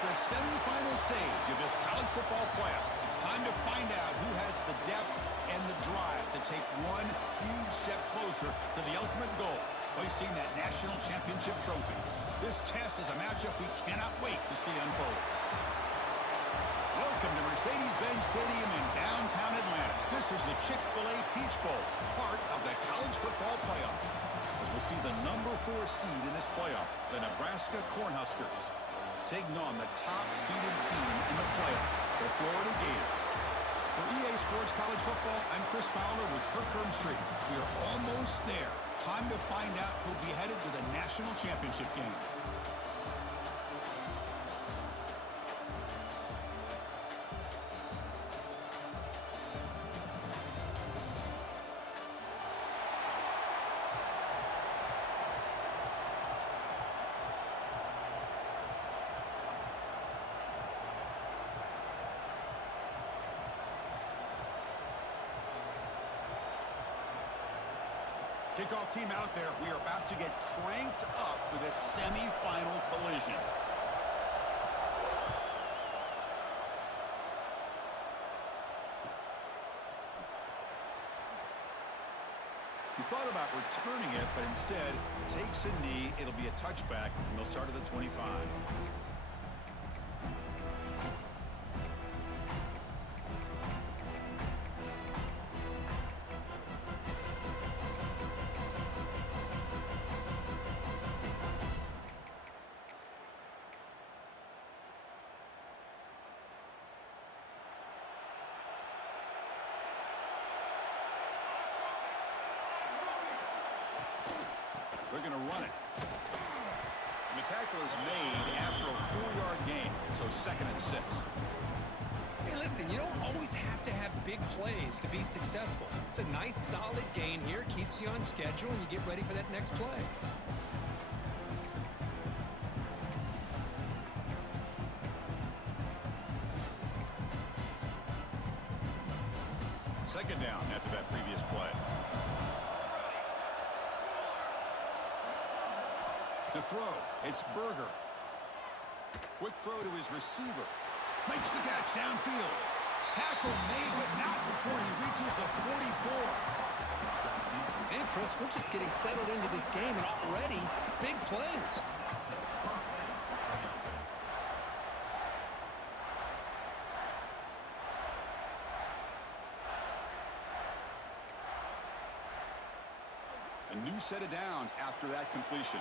the semifinal stage of this college football playoff. It's time to find out who has the depth and the drive to take one huge step closer to the ultimate goal, hoisting that national championship trophy. This test is a matchup we cannot wait to see unfold. Welcome to Mercedes-Benz Stadium in downtown Atlanta. This is the Chick-fil-A Peach Bowl, part of the college football playoff. As we'll see the number 4 seed in this playoff, the Nebraska Cornhuskers, taking on the top-seeded team in the playoff, the Florida Gators. For EA Sports College Football, I'm Chris Fowler with Kirk Herbstreit. We are almost there. Time to find out who'll be headed to the national championship game. Kickoff team out there. We are about to get cranked up with a semifinal collision. He thought about returning it, but instead takes a knee. It'll be a touchback, and they'll start at the 25. They're going to run it. And the tackle is made after a 4-yard gain, so 2nd and 6. Hey, listen, you don't always have to have big plays to be successful. It's a nice, solid gain here, keeps you on schedule, and you get ready for that next play. Second down after that previous play. To throw, it's Berger. Quick throw to his receiver. Makes the catch downfield. Tackle made, but not before he reaches the 44. Man, Chris, we're just getting settled into this game, and already big plays. A new set of downs after that completion.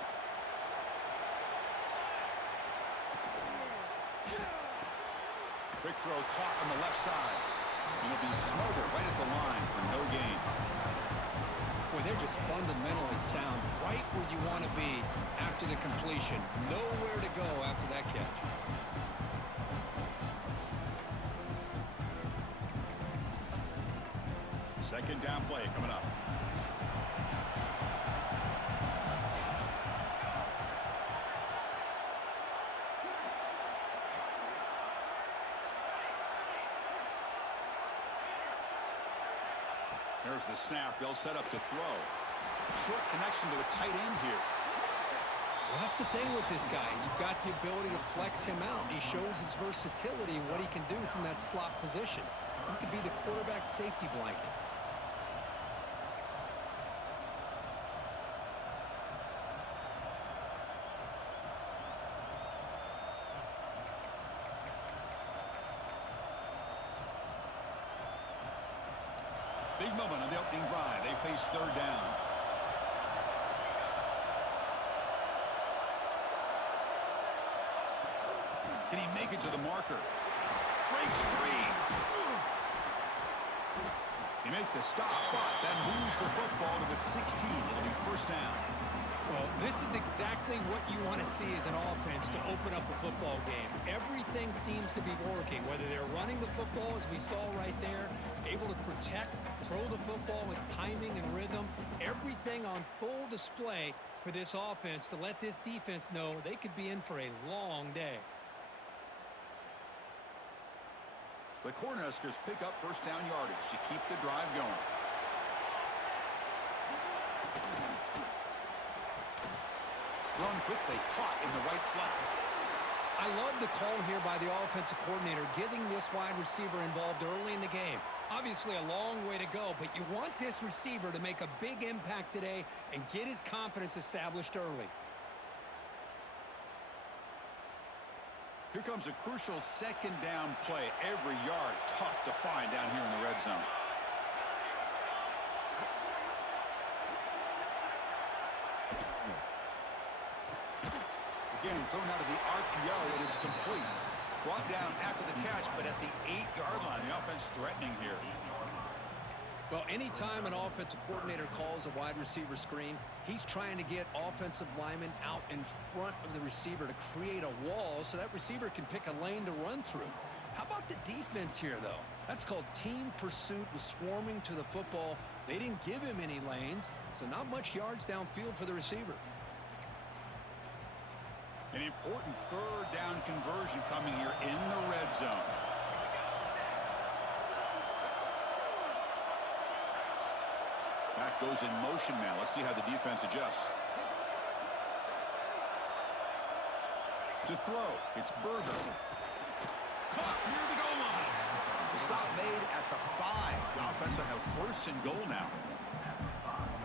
Quick throw caught on the left side. And it'll be smothered right at the line for no gain. Boy, they're just fundamentally sound, right where you want to be after the completion. Nowhere to go after that catch. Second down play coming up. There's the snap. They'll set up to throw. Short connection to the tight end here. Well, that's the thing with this guy. You've got the ability to flex him out. He shows his versatility and what he can do from that slot position. He could be the quarterback's safety blanket. Big moment on the opening drive. They face third down. Can he make it to the marker? Breaks free. He made the stop, but then moves the football to the 16. It'll be first down. Well, this is exactly what you want to see as an offense to open up a football game. Everything seems to be working, whether they're running the football, as we saw right there, able to protect, throw the football with timing and rhythm, everything on full display for this offense to let this defense know they could be in for a long day. The Cornhuskers pick up first down yardage to keep the drive going. Thrown quickly, caught in the right flat. I love the call here by the offensive coordinator, getting this wide receiver involved early in the game. Obviously a long way to go, but you want this receiver to make a big impact today and get his confidence established early. Here comes a crucial second down play. Every yard tough to find down here in the red zone. Again, thrown out of the RPO, it is complete. Brought down after the catch, but at the 8-yard line, the offense threatening here. Well, anytime an offensive coordinator calls a wide receiver screen, he's trying to get offensive linemen out in front of the receiver to create a wall so that receiver can pick a lane to run through. How about the defense here, though? That's called team pursuit with swarming to the football. They didn't give him any lanes, so not much yards downfield for the receiver. An important third down conversion coming here in the red zone. Back goes in motion now. Let's see how the defense adjusts. To throw, it's Berger. Caught near the goal line. The stop made at the 5. The offense will have first and goal now.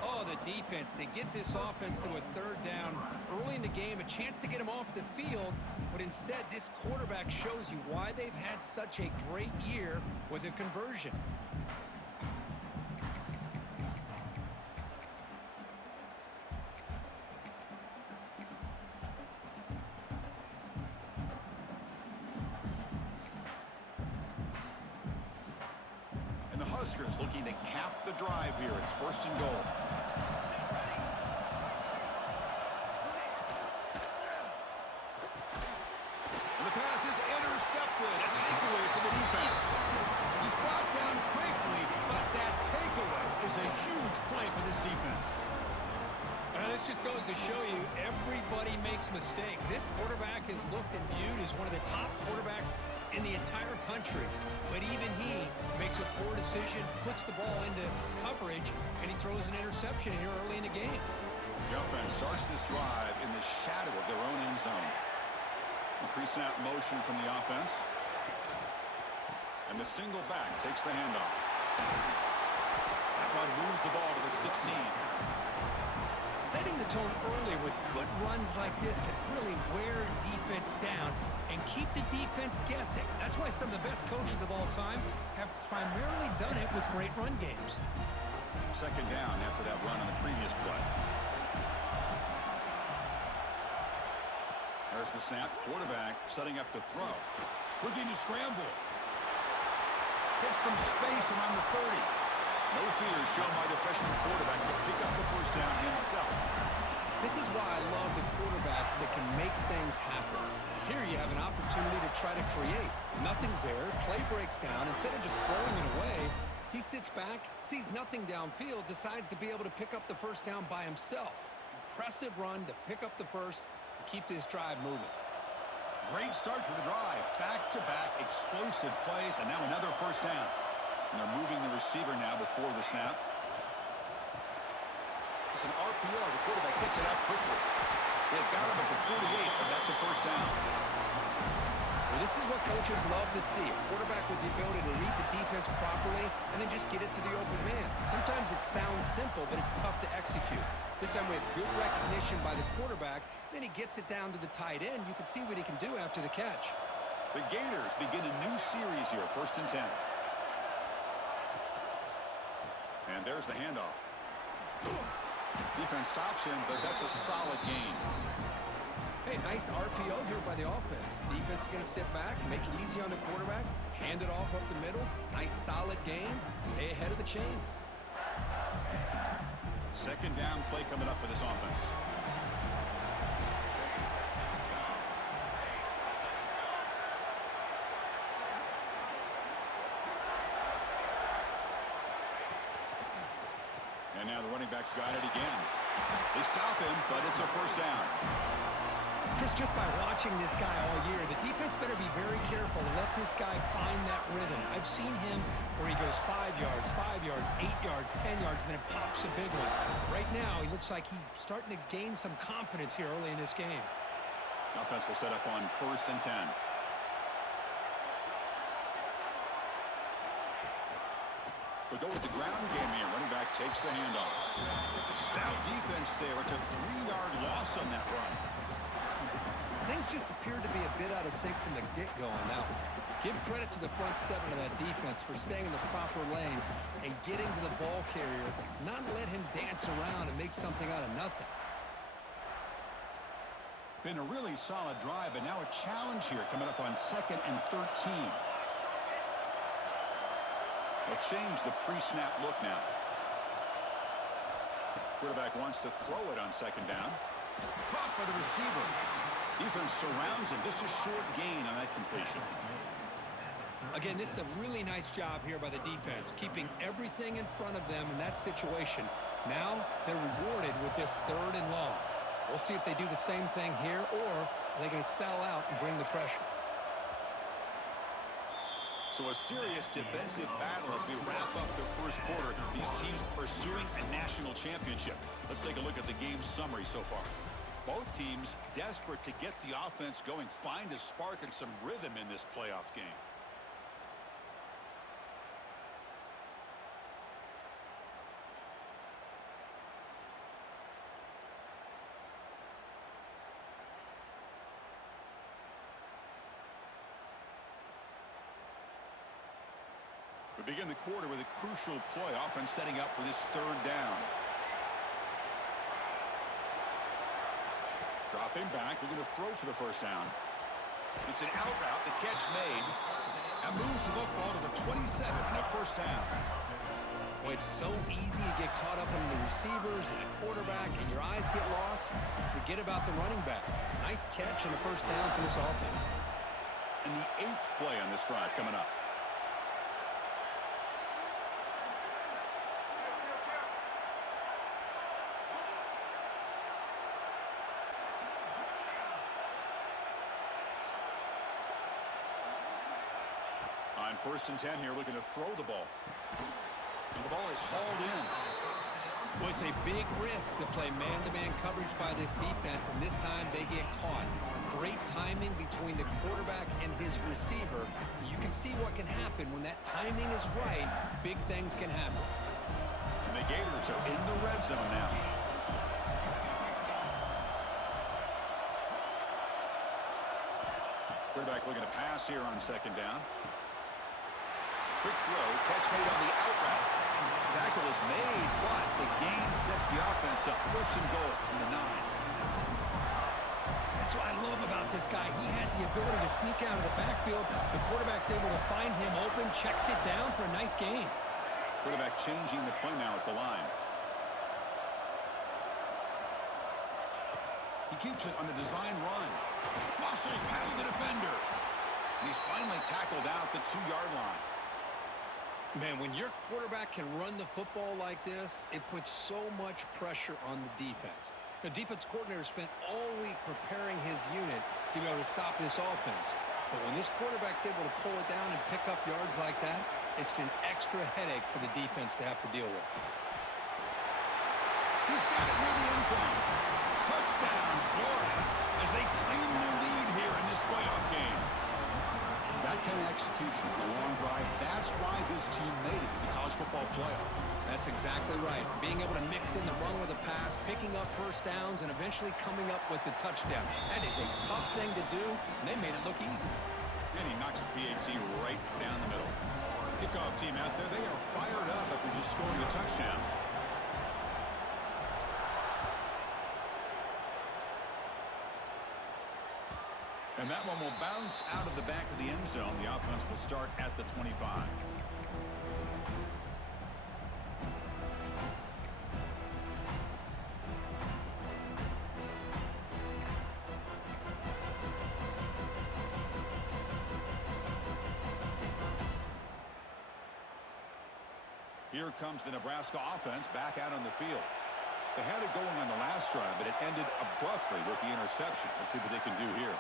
Oh, the defense. They get this offense to a third down early in the game, a chance to get him off the field, but instead this quarterback shows you why they've had such a great year with a conversion. And the Huskers looking to cap the drive here. It's first and goal. And the pass is intercepted. A takeaway for the defense. He's brought down quickly, but that takeaway is a huge play for this defense. This just goes to show you everybody makes mistakes. This quarterback is looked and viewed as one of the top quarterbacks in the entire country. But even he makes a poor decision, puts the ball into coverage, and he throws an interception here early in the game. The offense starts this drive in the shadow of their own end zone. A pre-snap motion from the offense. And the single back takes the handoff. That one moves the ball to the 16. Setting the tone early with good runs like this can really wear defense down and keep the defense guessing. That's why some of the best coaches of all time have primarily done it with great run games. Second down after that run on the previous play. There's the snap. Quarterback setting up to throw. Looking to scramble. Hits some space around the 30. No fear shown by the freshman quarterback to pick up the first down himself. This is why I love the quarterbacks that can make things happen. Here you have an opportunity to try to create. Nothing's there. Play breaks down. Instead of just throwing it away, he sits back, sees nothing downfield, decides to be able to pick up the first down by himself. Impressive run to pick up the first and keep this drive moving. Great start for the drive. Back-to-back explosive plays, and now another first down. And they're moving the receiver now before the snap. It's an RPO. The quarterback gets it out quickly. They've got him at the 48, but that's a first down. Well, this is what coaches love to see. A quarterback with the ability to read the defense properly and then just get it to the open man. Sometimes it sounds simple, but it's tough to execute. This time we have good recognition by the quarterback. Then he gets it down to the tight end. You can see what he can do after the catch. The Gators begin a new series here, first and 10. And there's the handoff. Defense stops him, but that's a solid gain. Hey, nice RPO here by the offense. Defense is going to sit back, make it easy on the quarterback, hand it off up the middle. Nice solid gain. Stay ahead of the chains. Second down play coming up for this offense. And now the running back's got it again. They stop him, but it's a first down. Chris, just by watching this guy all year, the defense better be very careful to let this guy find that rhythm. I've seen him where he goes 5 yards, 8 yards, 10 yards, and then it pops a big one. Right now, he looks like he's starting to gain some confidence here early in this game. Offense will set up on 1st and 10. They'll go with the ground game here. Running back takes the handoff. Stout defense there. It's a 3-yard loss on that run. Things just appeared to be a bit out of sync from the get-go. Now, give credit to the front seven of that defense for staying in the proper lanes and getting to the ball carrier, not let him dance around and make something out of nothing. Been a really solid drive, but now a challenge here coming up on 2nd and 13. They'll change the pre-snap look now. Quarterback wants to throw it on 2nd down. Caught by the receiver. Defense surrounds him. Just a short gain on that completion. Again, this is a really nice job here by the defense, keeping everything in front of them in that situation. Now they're rewarded with this 3rd and long. We'll see if they do the same thing here, or are they going to sell out and bring the pressure? So a serious defensive battle as we wrap up the first quarter. These teams pursuing a national championship. Let's take a look at the game summary so far. Both teams desperate to get the offense going, find a spark and some rhythm in this playoff game. We begin the quarter with a crucial play, offense setting up for this 3rd down. Dropping back, looking to throw for the 1st down. It's an out route, the catch made. And moves the football to the 27 and a 1st down. Well, it's so easy to get caught up in the receivers and the quarterback, and your eyes get lost. You forget about the running back. Nice catch and a 1st down for this offense. And the 8th play on this drive coming up. On 1st and 10 here, looking to throw the ball. And the ball is hauled in. Well, it's a big risk to play man-to-man coverage by this defense, and this time they get caught. Great timing between the quarterback and his receiver. You can see what can happen when that timing is right. Big things can happen. And the Gators are in the red zone now. Quarterback looking to pass here on 2nd down. Quick throw, catch made on the out route. Tackle is made, but the gain sets the offense up. 1st and goal from the 9. That's what I love about this guy. He has the ability to sneak out of the backfield. The quarterback's able to find him open, checks it down for a nice gain. Quarterback changing the play now at the line. He keeps it on the design run. Muscles past the defender. And he's finally tackled out at the 2-yard line. Man, when your quarterback can run the football like this, it puts so much pressure on the defense. The defense coordinator spent all week preparing his unit to be able to stop this offense. But when this quarterback's able to pull it down and pick up yards like that, it's an extra headache for the defense to have to deal with. He's got it near the end zone. Touchdown, Florida, as they claim the lead here in this playoff game. That kind of execution, the long drive, that's why this team made it to the college football playoff. That's exactly right. Being able to mix in the run with the pass, picking up 1st downs, and eventually coming up with the touchdown. That is a tough thing to do, and they made it look easy. And he knocks the PAT right down the middle. Kickoff team out there, they are fired up after just scoring a touchdown. And that one will bounce out of the back of the end zone. The offense will start at the 25. Here comes the Nebraska offense back out on the field. They had it going on the last drive, but it ended abruptly with the interception. Let's see what they can do here.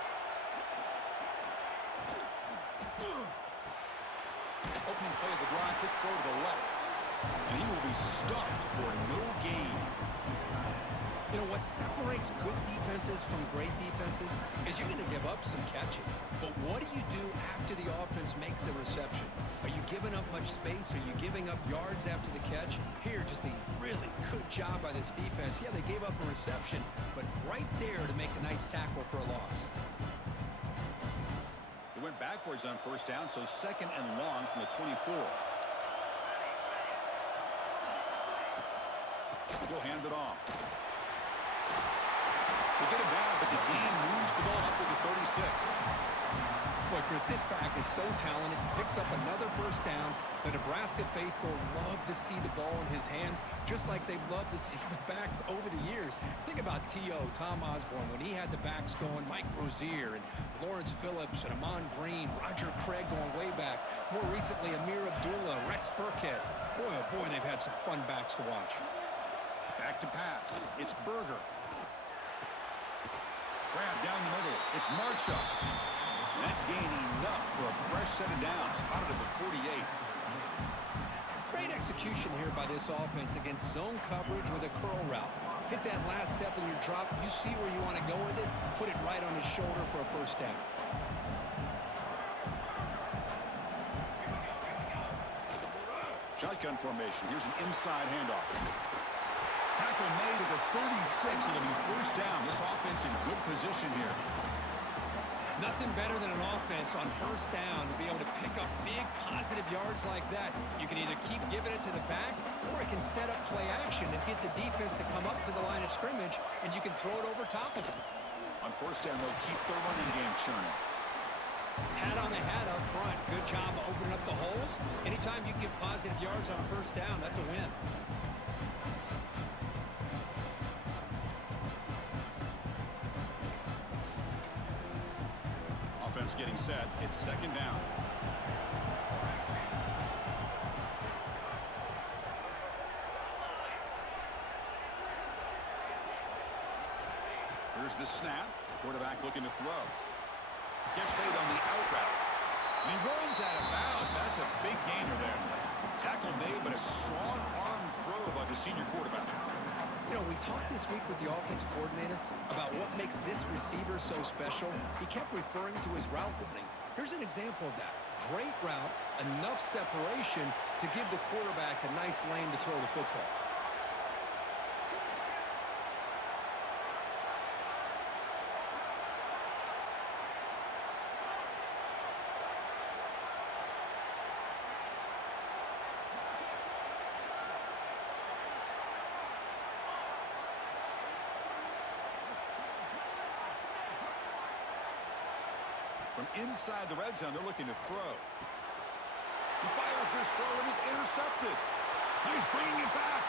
Opening play of the drive, quick throw to the left. And he will be stuffed for no gain. You know, what separates good defenses from great defenses is you're going to give up some catches. But what do you do after the offense makes the reception? Are you giving up much space? Are you giving up yards after the catch? Here, just a really good job by this defense. Yeah, they gave up a reception, but right there to make a nice tackle for a loss. They went backwards on first down, so second and long from the 24. He'll hand it off. They get it down, but the gain moves the ball up to the 36. Boy, Chris, this back is so talented. Picks up another first down. The Nebraska faithful love to see the ball in his hands, just like they've loved to see the backs over the years. Think about T.O., Tom Osborne, when he had the backs going, Mike Rozier and Lawrence Phillips and Amon Green, Roger Craig going way back. More recently, Amir Abdullah, Rex Burkhead. Boy, oh boy, they've had some fun backs to watch. Back to pass. It's Berger. Grab down the middle. It's Marchuk. That gain enough for a fresh set of downs. Spotted at the 48. Great execution here by this offense against zone coverage with a curl route. Hit that last step in your drop. You see where you want to go with it. Put it right on his shoulder for a first down. Shotgun formation. Here's an inside handoff. Tackle made at the 36. It'll be first down. This offense in good position here. Nothing better than an offense on first down to be able to pick up big positive yards like that. You can either keep giving it to the back, or it can set up play action and get the defense to come up to the line of scrimmage, and you can throw it over top of them. On first down, they'll keep their running game churning. Hat on the hat up front. Good job opening up the holes. Anytime you get positive yards on first down, that's a win. Offense getting set. It's second down. Here's the snap. Quarterback looking to throw. Gets paid on the out route. And he runs out of bounds. That's a big gainer there. Tackle made, but a strong arm throw by the senior quarterback. You know, we talked this week with the offensive coordinator about what makes this receiver so special. He kept referring to his route running. Here's an example of that. Great route, enough separation to give the quarterback a nice lane to throw the football. From inside the red zone, they're looking to throw. He fires this throw, and it's intercepted. He's bringing it back.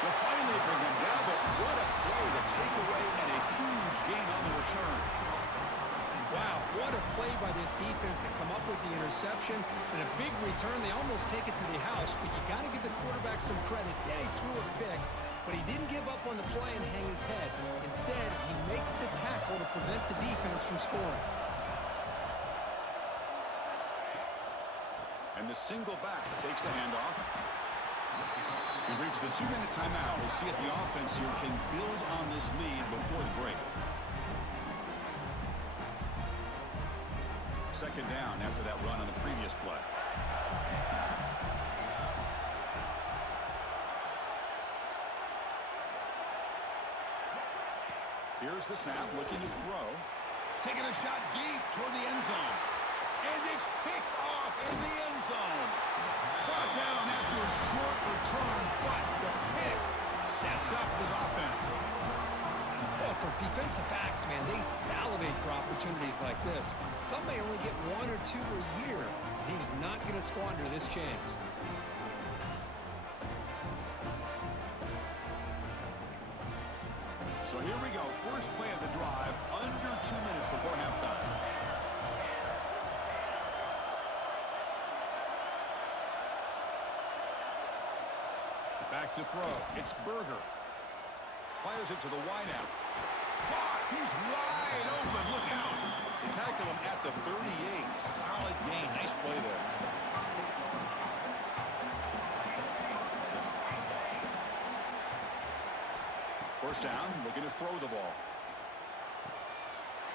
They'll finally bring him down, but what a play, the takeaway, and a huge gain on the return. Wow, what a play by this defense to come up with the interception and a big return. They almost take it to the house, but you got to give the quarterback some credit. Yeah, he threw a pick, but he didn't give up on the play and hang his head. Instead, he makes the tackle to prevent the defense from scoring. And the single back takes the handoff. We've reached the 2-minute timeout. We'll see if the offense here can build on this lead before the break. Second down after that run on the previous play. Here's the snap, looking to throw. Taking a shot deep toward the end zone. And it's picked off in the end zone. Brought down after a short return, but the pick sets up his offense. Well, for defensive backs, man, they salivate for opportunities like this. Some may only get 1 or 2 a year. He was not going to squander this chance. So here we go. First play of the drive, under 2 minutes before halftime. Back to throw. It's Berger. Fires it to the wideout. Caught. He's wide open. Look out. They tackle him at the 38. Solid gain. Nice play there. First down, looking to throw the ball.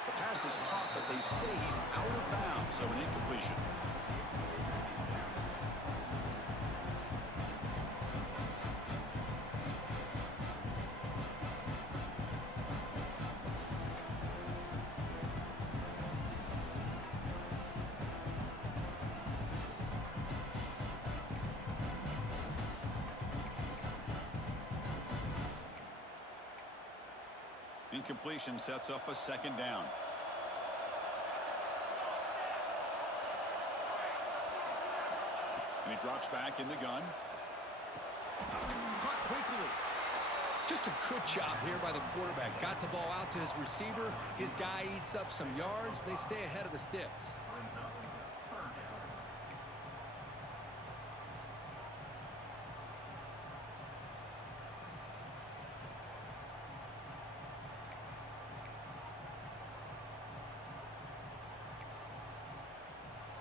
The pass is caught, but they say he's out of bounds, so an incompletion. Incompletion sets up a second down. And he drops back in the gun. Caught quickly. Just a good job here by the quarterback. Got the ball out to his receiver. His guy eats up some yards. They stay ahead of the sticks.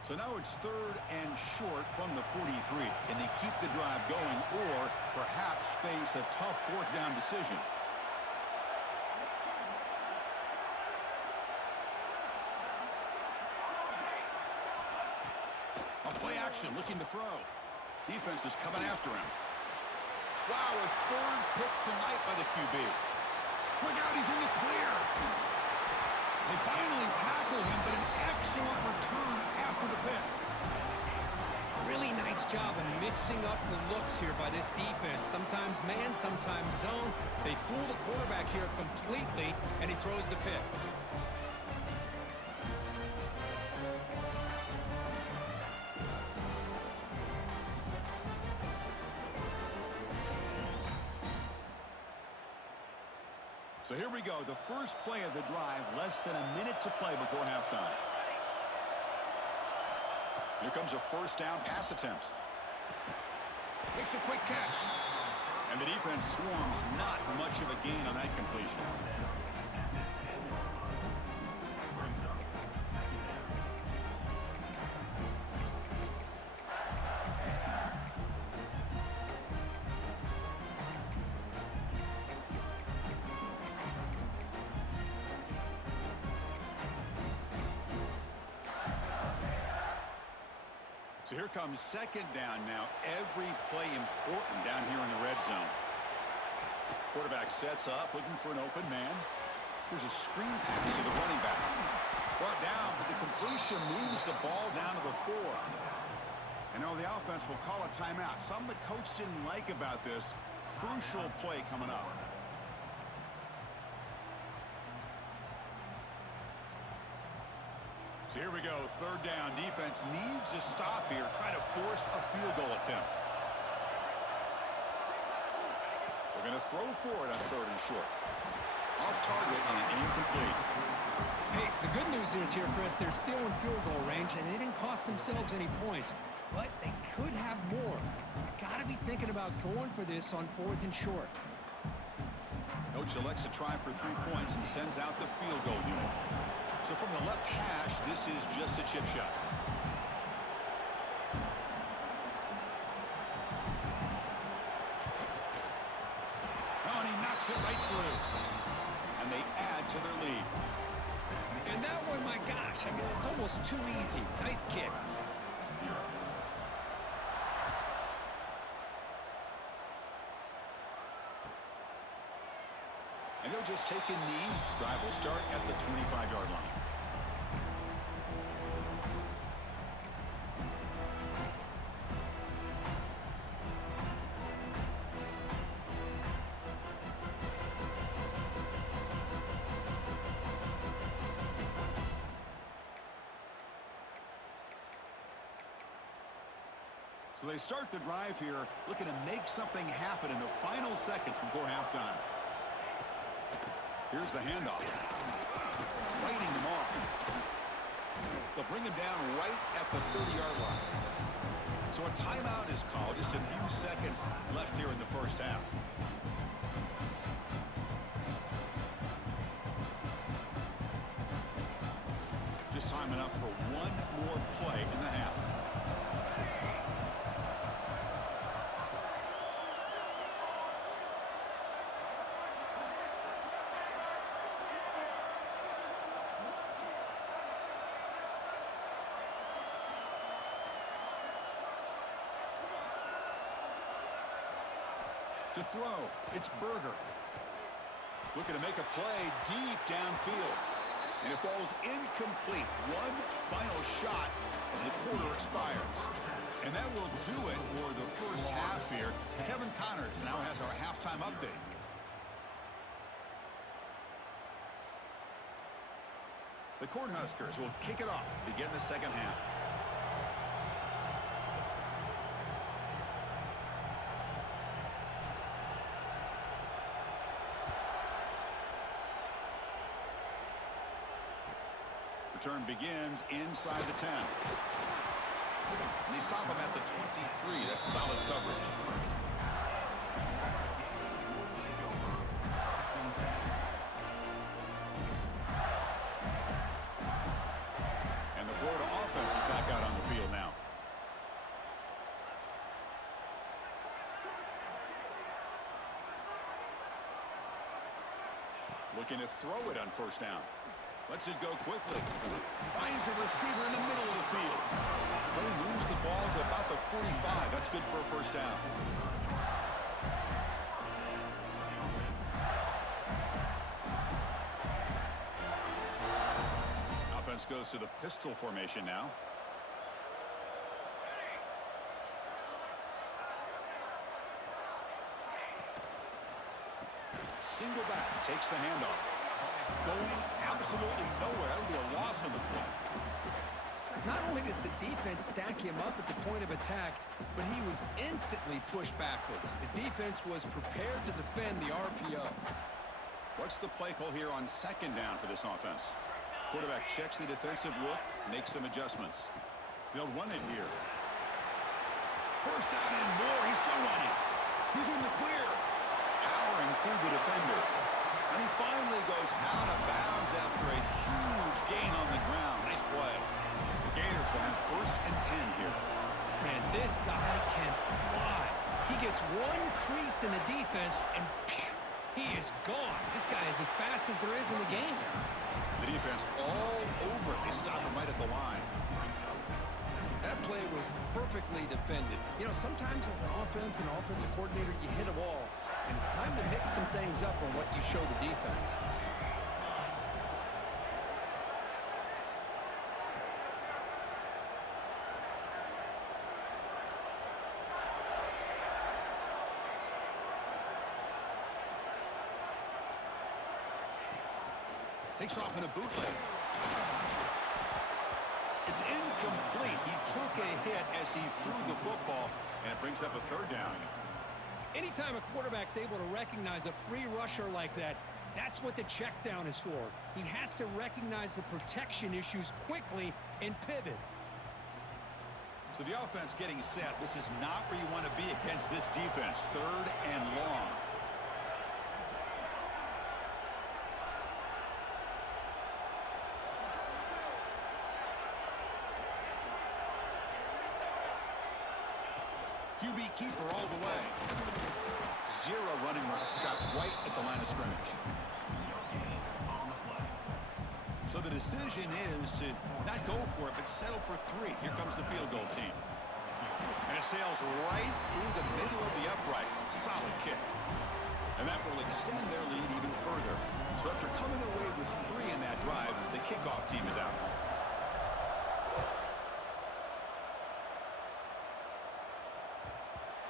So now it's 3rd and short from the 43. Can they keep the drive going or perhaps face a tough 4th down decision? A play action looking to throw. Defense is coming after him. Wow, a 3rd pick tonight by the QB. Look out, he's in the clear. They finally tackle him, but an excellent return after the pick. Really nice job of mixing up the looks here by this defense. Sometimes man, sometimes zone. They fool the quarterback here completely, and he throws the pick. So here we go, the first play of the drive, less than a minute to play before halftime. Here comes a first down pass attempt. Makes a quick catch. And the defense swarms, not much of a gain on that completion. So here comes second down now. Every play important down here in the red zone. Quarterback sets up, looking for an open man. Here's a screen pass to the running back. Brought down, but the completion moves the ball down to the 4. And now the offense will call a timeout. Something the coach didn't like about this. Crucial play coming up. So here we go, 3rd down. Defense needs a stop here, try to force a field goal attempt. We're going to throw for it on 3rd and short. Off target and incomplete. Hey, the good news is here, Chris, they're still in field goal range, and they didn't cost themselves any points. But they could have more. You've got to be thinking about going for this on 4th and short. Coach elects to try for 3 points and sends out the field goal unit. So from the left hash, this is just a chip shot. Oh, and he knocks it right through. And they add to their lead. And that one, my gosh, I mean, it's almost too easy. Nice kick. And he'll just take a knee. Drive will start at the 25-yard line. So they start the drive here, looking to make something happen in the final seconds before halftime. Here's the handoff. Fighting them off. They'll bring him down right at the 30-yard line. So a timeout is called. Just a few seconds left here in the first half. Just time enough for one more play in the half. To throw, it's Berger. Looking to make a play deep downfield. And it falls incomplete. One final shot as the quarter expires. And that will do it for the first half here. Kevin Connors now has our halftime update. The Cornhuskers will kick it off to begin the second half. Return begins inside the 10. And they stop him at the 23. That's solid coverage. And the Florida offense is back out on the field now. Looking to throw it on first down. Lets it go quickly. Finds a receiver in the middle of the field. He moves the ball to about the 45. That's good for a first down. Offense goes to the pistol formation now. Single back, takes the handoff. Going absolutely nowhere. That would be a loss on the play. Not only does the defense stack him up at the point of attack, but he was instantly pushed backwards. The defense was prepared to defend the RPO. What's the play call here on second down for this offense? Quarterback checks the defensive look, makes some adjustments. They'll run it here. First down and more. He's still running. He's in the clear. Powering through the defender. And he finally goes out of bounds after a huge gain on the ground. Nice play. The Gators will have first and 10 here. Man, this guy can fly. He gets one crease in the defense, and phew, he is gone. This guy is as fast as there is in the game. The defense all over it. They stop him right at the line. That play was perfectly defended. You know, sometimes as an offensive coordinator, you hit a wall, and it's time to mix some things up on what you show the defense. Takes off in a bootleg. It's incomplete. He took a hit as he threw the football, and it brings up a third down. Anytime a quarterback's able to recognize a free rusher like that, that's what the check down is for. He has to recognize the protection issues quickly and pivot. So the offense getting set. This is not where you want to be against this defense. Third and long. QB keeper all the way. Zero running route. Stop right at the line of scrimmage. So the decision is to not go for it, but settle for 3. Here comes the field goal team. And it sails right through the middle of the uprights. Solid kick. And that will extend their lead even further. So after coming away with 3 in that drive, the kickoff team is out.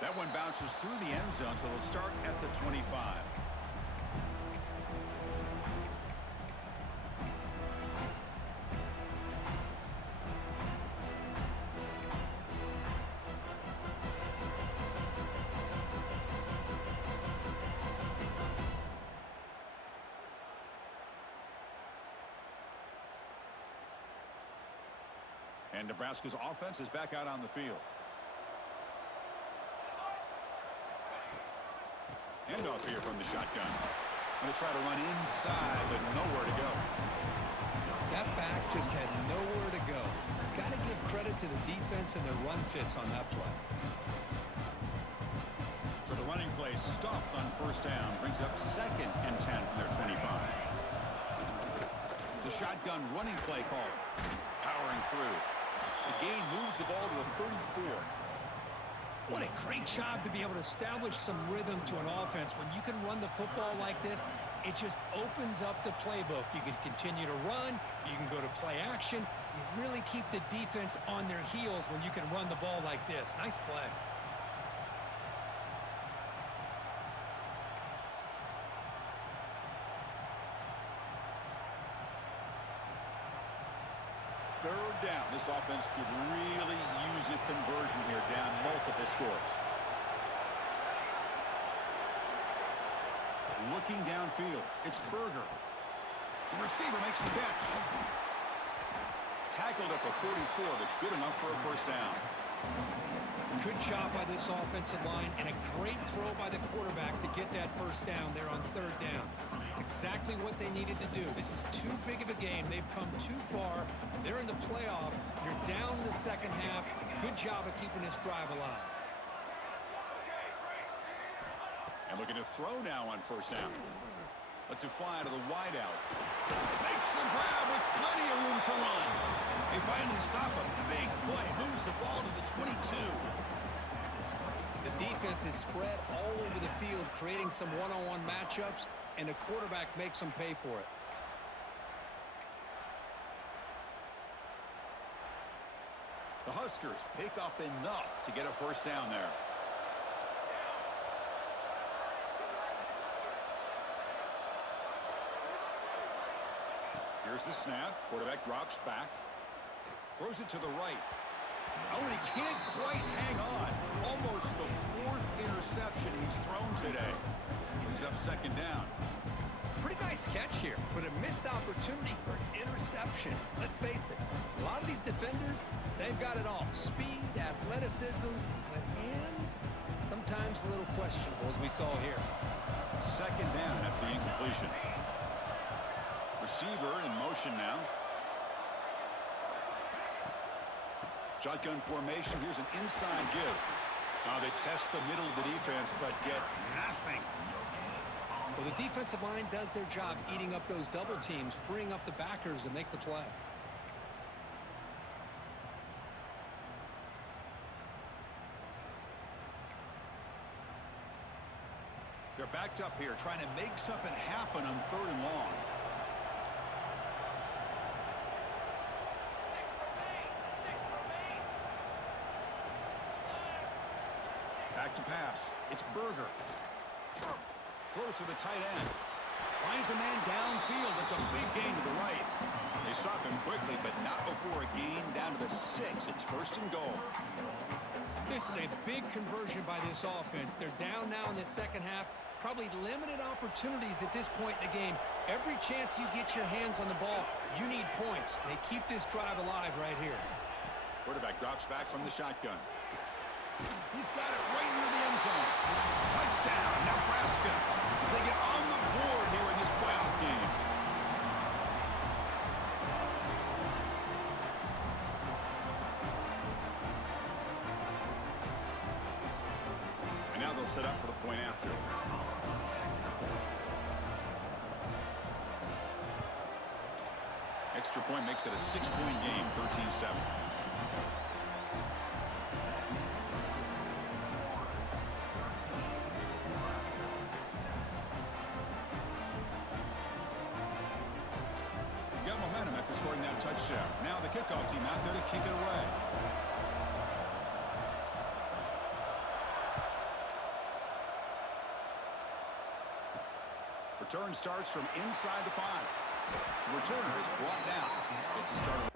That one bounces through the end zone, so they'll start at the 25. And Nebraska's offense is back out on the field. Handoff here from the shotgun. Going to try to run inside, but nowhere to go. That back just had nowhere to go. Got to give credit to the defense and their run fits on that play. So the running play stuffed on first down brings up second and 10 from their 25. The shotgun running play call. Powering through. The gain moves the ball to the 34. What a great job to be able to establish some rhythm to an offense. When you can run the football like this, it just opens up the playbook. You can continue to run. You can go to play action. You really keep the defense on their heels when you can run the ball like this. Nice play. Third down. This offense could really use a conversion here, down multiple scores. Looking downfield, it's Berger. The receiver makes the catch. Tackled at the 44, but good enough for a first down. Good job by this offensive line, and a great throw by the quarterback to get that first down there on third down. It's exactly what they needed to do. This is too big of a game. They've come too far. They're in the playoff. You're down in the second half. Good job of keeping this drive alive. And looking to throw now on first down. Lets it fly to the wideout. Makes the grab with plenty of room to run. They finally stop a big play. Moves the ball to the 22. The defense is spread all over the field, creating some one-on-one matchups, and the quarterback makes them pay for it. The Huskers pick up enough to get a first down there. Here's the snap. Quarterback drops back. Throws it to the right. Oh, and he can't quite hang on. Almost the fourth interception he's thrown today. He's up second down. Pretty nice catch here, but a missed opportunity for an interception. Let's face it, a lot of these defenders, they've got it all. Speed, athleticism, but hands, sometimes a little questionable, as we saw here. Second down after the incompletion. Receiver in motion now. Shotgun formation. Here's an inside give. They test the middle of the defense, but get nothing. Well, the defensive line does their job eating up those double teams, freeing up the backers to make the play. They're backed up here, trying to make something happen on third and long. Back to pass. It's Berger. Throws to the tight end. Finds a man downfield. It's a big gain to the right. They stop him quickly, but not before a gain down to the 6. It's first and goal. This is a big conversion by this offense. They're down now in the second half. Probably limited opportunities at this point in the game. Every chance you get your hands on the ball, you need points. They keep this drive alive right here. Quarterback drops back from the shotgun. He's got it right near the end zone. Touchdown, Nebraska, as they get on the board here in this playoff game. And now they'll set up for the point after. Extra point makes it a 6-point game, 13-7. Scoring that touchdown. Now the kickoff team out there to kick it away. Return starts from inside the 5. The returner is brought down. Gets a start.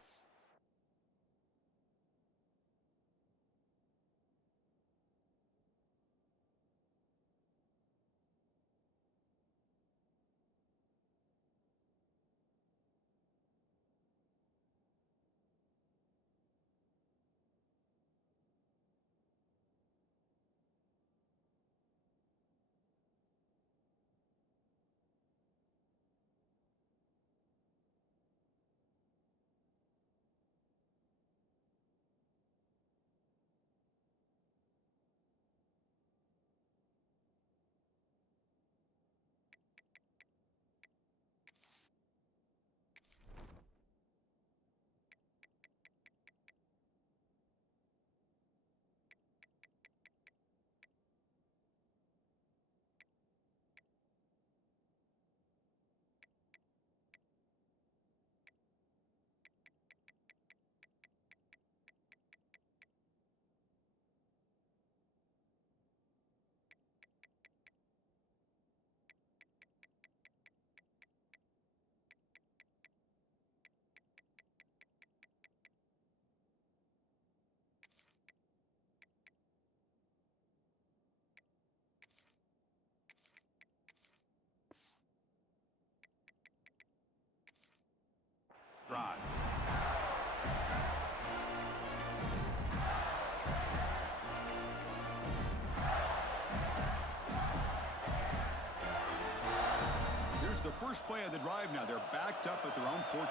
the first play of the drive now. They're backed up at their own 14.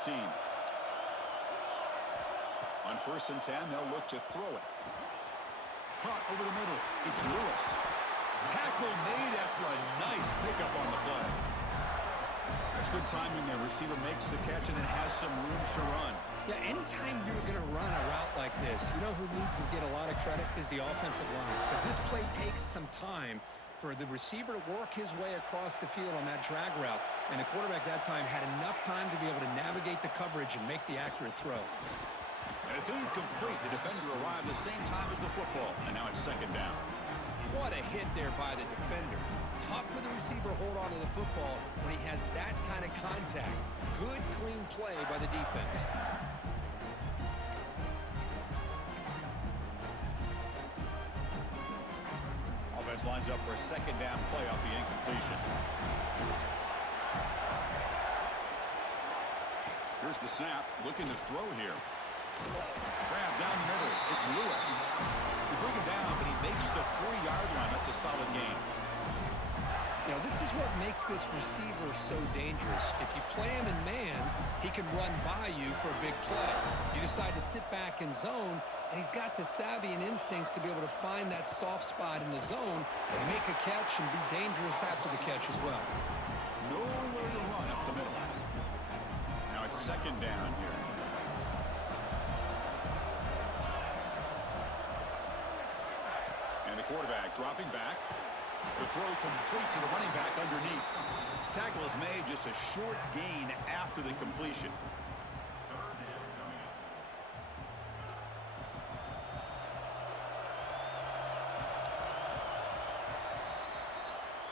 On 1st and 10, they'll look to throw it. Caught over the middle. It's Lewis. Tackle made after a nice pickup on the play. That's good timing there. Receiver makes the catch and then has some room to run. Yeah, anytime you're going to run a route like this, you know who needs to get a lot of credit is the offensive line. Because this play takes some time for the receiver to work his way across the field on that drag route. And the quarterback that time had enough time to be able to navigate the coverage and make the accurate throw. And it's incomplete. The defender arrived the same time as the football. And now it's 2nd down. What a hit there by the defender. Tough for the receiver to hold on to the football when he has that kind of contact. Good, clean play by the defense. Offense lines up for a 2nd down play off the incompletion. Here's the snap. Looking to throw here. Grab down the middle. It's Lewis. They bring him down, but he makes the 40-yard line. That's a solid gain. You know, this is what makes this receiver so dangerous. If you play him in man, he can run by you for a big play. You decide to sit back in zone, and he's got the savvy and instincts to be able to find that soft spot in the zone and make a catch and be dangerous after the catch as well. Nowhere to run up the middle. Now it's 2nd down here. And the quarterback dropping back. The throw complete to the running back underneath. Tackle is made, just a short gain after the completion.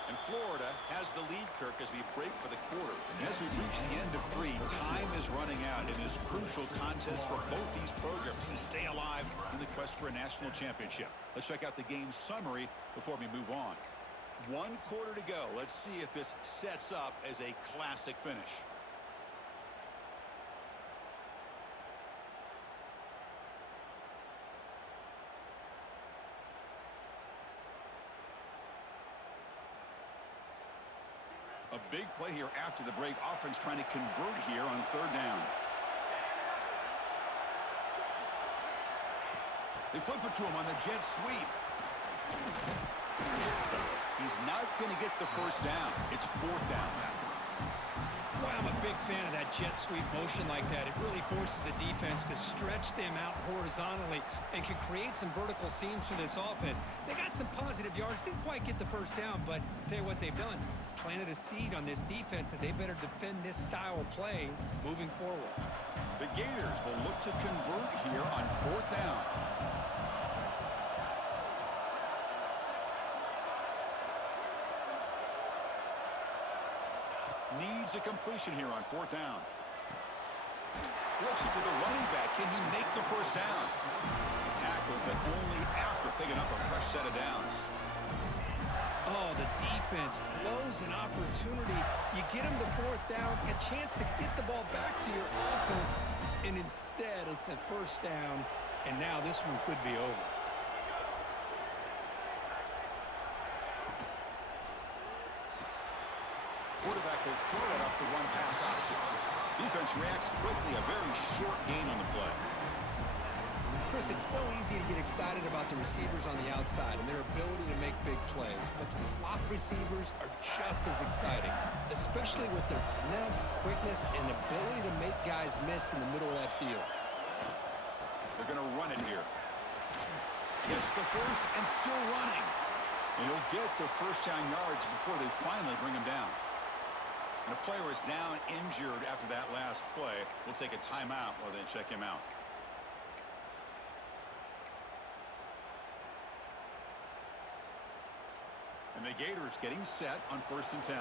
And Florida has the lead, Kirk, as we break for the quarter. And as we reach the end of 3, time is running out in this crucial contest for both these programs to stay alive in the quest for a national championship. Let's check out the game summary before we move on. 1 quarter to go. Let's see if this sets up as a classic finish. A big play here after the break. Offense trying to convert here on 3rd down. They flip it to him on the jet sweep. He's not going to get the 1st down. It's 4th down now. Boy, I'm a big fan of that jet sweep motion like that. It really forces a defense to stretch them out horizontally and can create some vertical seams for this offense. They got some positive yards. Didn't quite get the 1st down, but I'll tell you what they've done. Planted a seed on this defense, and they better defend this style of play moving forward. The Gators will look to convert here on 4th down. Needs a completion here on 4th down. Flips it to the running back. Can he make the 1st down? Tackled, but only after picking up a fresh set of downs. Oh, the defense blows an opportunity. You get them to 4th down, a chance to get the ball back to your offense, and instead it's a 1st down, and now this one could be over. Quarterback will throw it off the one-pass option. Defense reacts quickly. A very short gain on the play. Chris, it's so easy to get excited about the receivers on the outside and their ability to make big plays, but the slot receivers are just as exciting, especially with their finesse, quickness, and ability to make guys miss in the middle of that field. They're going to run it here. Gets the 1st and still running. And he'll get the 1st down yards before they finally bring him down. And a player is down injured after that last play. We'll take a timeout while they check him out. And the Gators getting set on 1st and 10.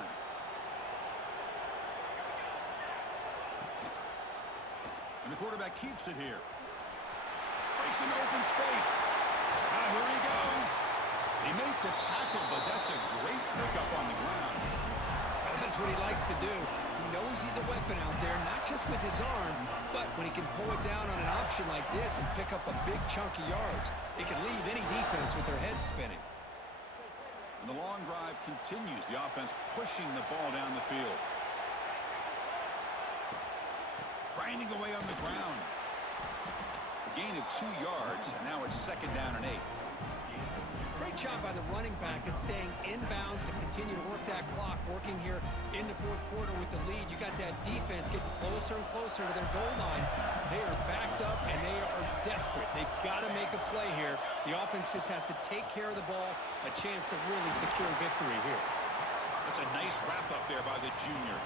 And the quarterback keeps it here. Breaks an open space. Now here he goes. They make the tackle, but that's a great pickup on the ground. That's what he likes to do. He knows he's a weapon out there, not just with his arm, but when he can pull it down on an option like this and pick up a big chunk of yards, it can leave any defense with their head spinning. And the long drive continues. The offense pushing the ball down the field. grinding away on the ground. A gain of 2 yards, and now it's 2nd down and 8. Great job by the running back is staying inbounds to continue to work that clock, working here in the 4th quarter with the lead. You got that defense getting closer and closer to their goal line. They are backed up, and they are desperate. They've got to make a play here. The offense just has to take care of the ball, a chance to really secure victory here. That's a nice wrap up there by the junior.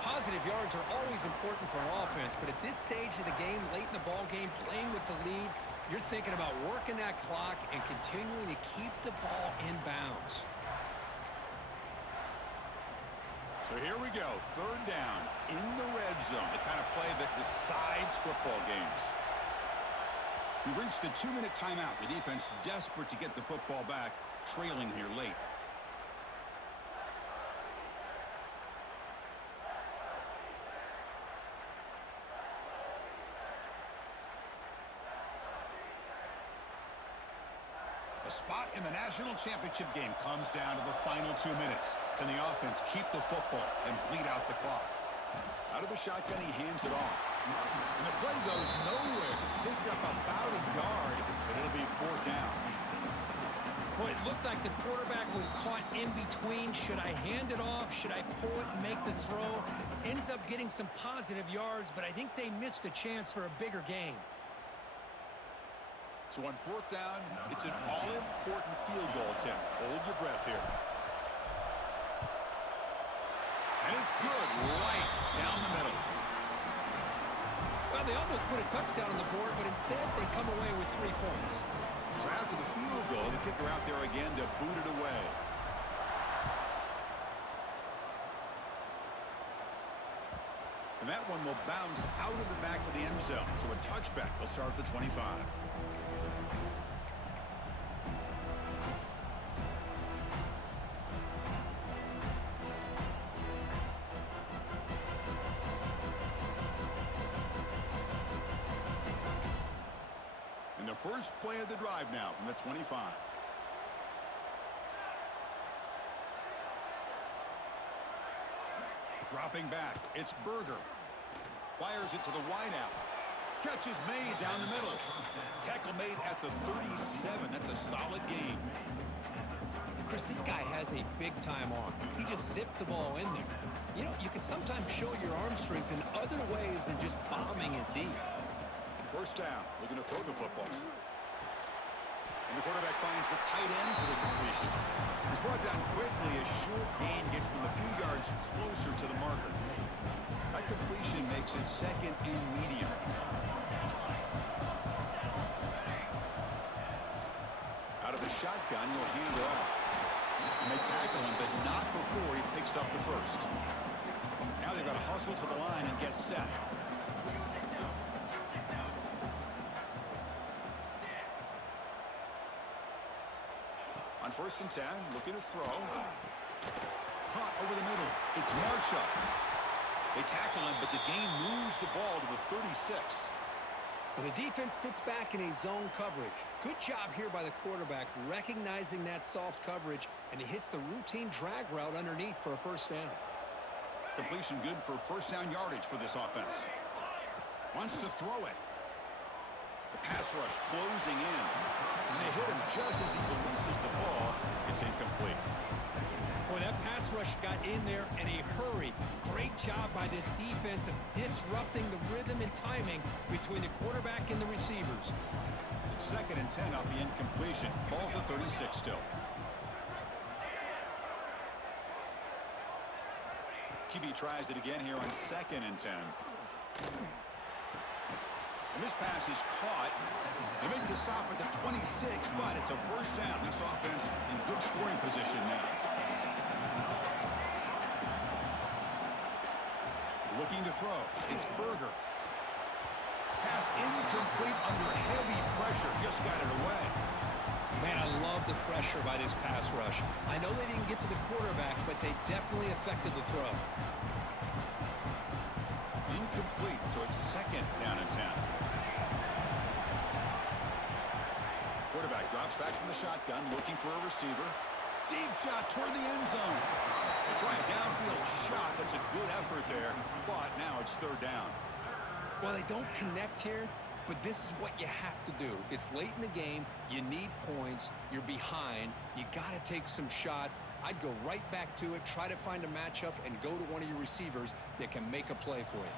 Positive yards are always important for an offense, but at this stage of the game, late in the ball game, playing with the lead, you're thinking about working that clock and continuing to keep the ball in bounds. So here we go, 3rd down in the red zone, the kind of play that decides football games. We've reached the 2-minute timeout. The defense desperate to get the football back, trailing here late. A spot in the national championship game comes down to the final 2 minutes. Can the offense keep the football and bleed out the clock? Out of the shotgun, he hands it off. And the play goes nowhere. Picked up about a yard, but it'll be 4th down. Boy, it looked like the quarterback was caught in between. Should I hand it off? Should I pull it and make the throw? Ends up getting some positive yards, but I think they missed a chance for a bigger gain. So on 4th down, it's an all-important field goal attempt. Hold your breath here. And it's good, right down the middle. Well, they almost put a touchdown on the board, but instead they come away with 3 points. So after the field goal, the kicker out there again to boot it away. And that one will bounce out of the back of the end zone. So a touchback. They'll start at the 25. And the first play of the drive now from the 25. Dropping back, it's Berger. Fires it to the wideout. Catch is made down the middle. Tackle made at the 37. That's a solid gain. Chris, this guy has a big-time arm. He just zipped the ball in there. You know, you can sometimes show your arm strength in other ways than just bombing it deep. 1st down, looking to throw the football. And the quarterback finds the tight end for the completion. He's brought down quickly. A short gain gets them a few yards closer to the marker. That completion makes it 2nd and medium. Out of the shotgun, he'll hand it off. And they tackle him, but not before he picks up the first. Now they've got to hustle to the line and get set. On 1st and 10, looking to throw. Caught over the middle. It's Marchuk. They tackle him, but the gain moves the ball to the 36. Well, the defense sits back in a zone coverage. Good job here by the quarterback, recognizing that soft coverage, and he hits the routine drag route underneath for a 1st down. Completion good for 1st down yardage for this offense. Wants to throw it. The pass rush closing in. And they hit him just as he releases the ball. It's incomplete. Boy, that pass rush got in there in a hurry. Great job by this defense of disrupting the rhythm and timing between the quarterback and the receivers. 2nd and 10 off the incompletion. Ball to 36 still. QB tries it again here on 2nd and 10. And this pass is caught. They make the stop at the 26, but it's a 1st down. This offense in good scoring position now. Looking to throw. It's Berger. Pass incomplete under heavy pressure. Just got it away. Man, I love the pressure by this pass rush. I know they didn't get to the quarterback, but they definitely affected the throw. Incomplete, so it's 2nd down and 10. Quarterback drops back from the shotgun, looking for a receiver. Deep shot toward the end zone. They try a downfield shot. That's a good effort there, but now it's 3rd down. Well, they don't connect here, but this is what you have to do. It's late in the game. You need points. You're behind. You got to take some shots. I'd go right back to it, try to find a matchup, and go to one of your receivers that can make a play for you.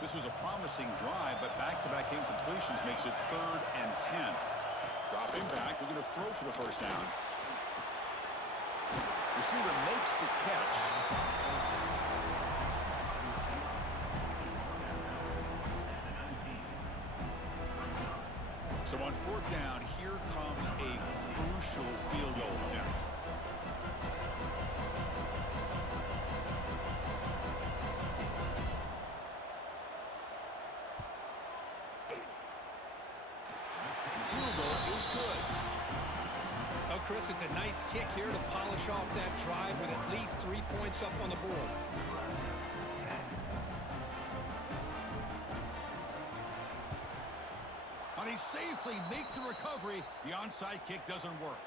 This was a promising drive, but back-to-back incompletions makes it 3rd and 10. Dropping back, we're going to throw for the first down. Receiver makes the catch. So on 4th down, here comes a crucial field goal attempt. The field goal is good. Oh, Chris, it's a nice kick here to polish off that drive with at least 3 points up on the board. They safely make the recovery. The onside kick doesn't work.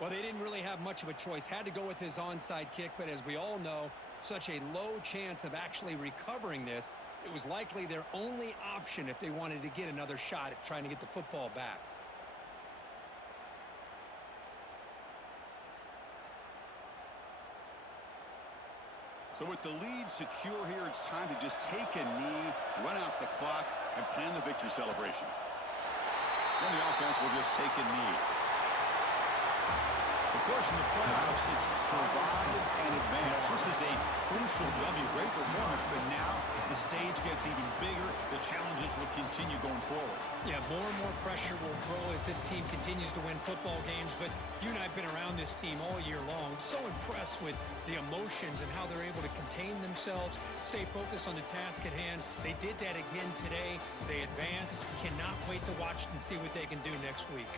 Well, they didn't really have much of a choice. Had to go with his onside kick, but as we all know, such a low chance of actually recovering this. It was likely their only option if they wanted to get another shot at trying to get the football back. So with the lead secure here, it's time to just take a knee, run out the clock, and plan the victory celebration. And the offense will just take a knee. Of course, in the playoffs, it's survive and advance. This is a crucial W. Great performance, but now the stage gets even bigger. The challenges will continue going forward. Yeah, more and more pressure will grow as this team continues to win football games, but you and I have been around this team all year long. So impressed with the emotions and how they're able to contain themselves, stay focused on the task at hand. They did that again today. They advance. Cannot wait to watch and see what they can do next week.